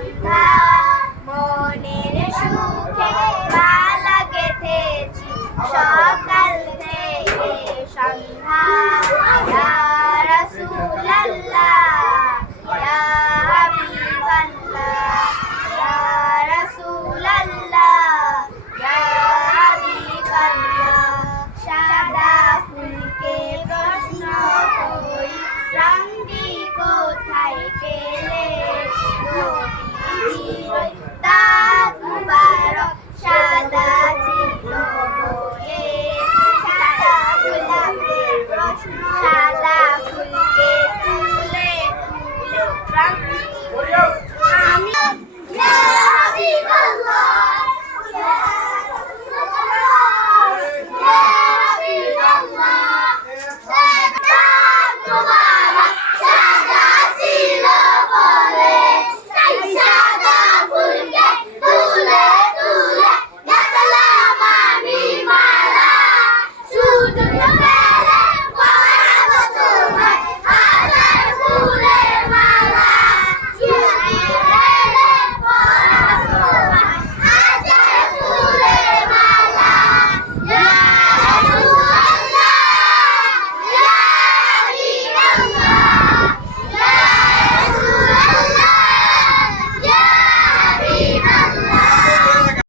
সন্ধ্যা মনের সুখে পা লাগেতেছি সকাল থেকে সন্ধ্যা Frank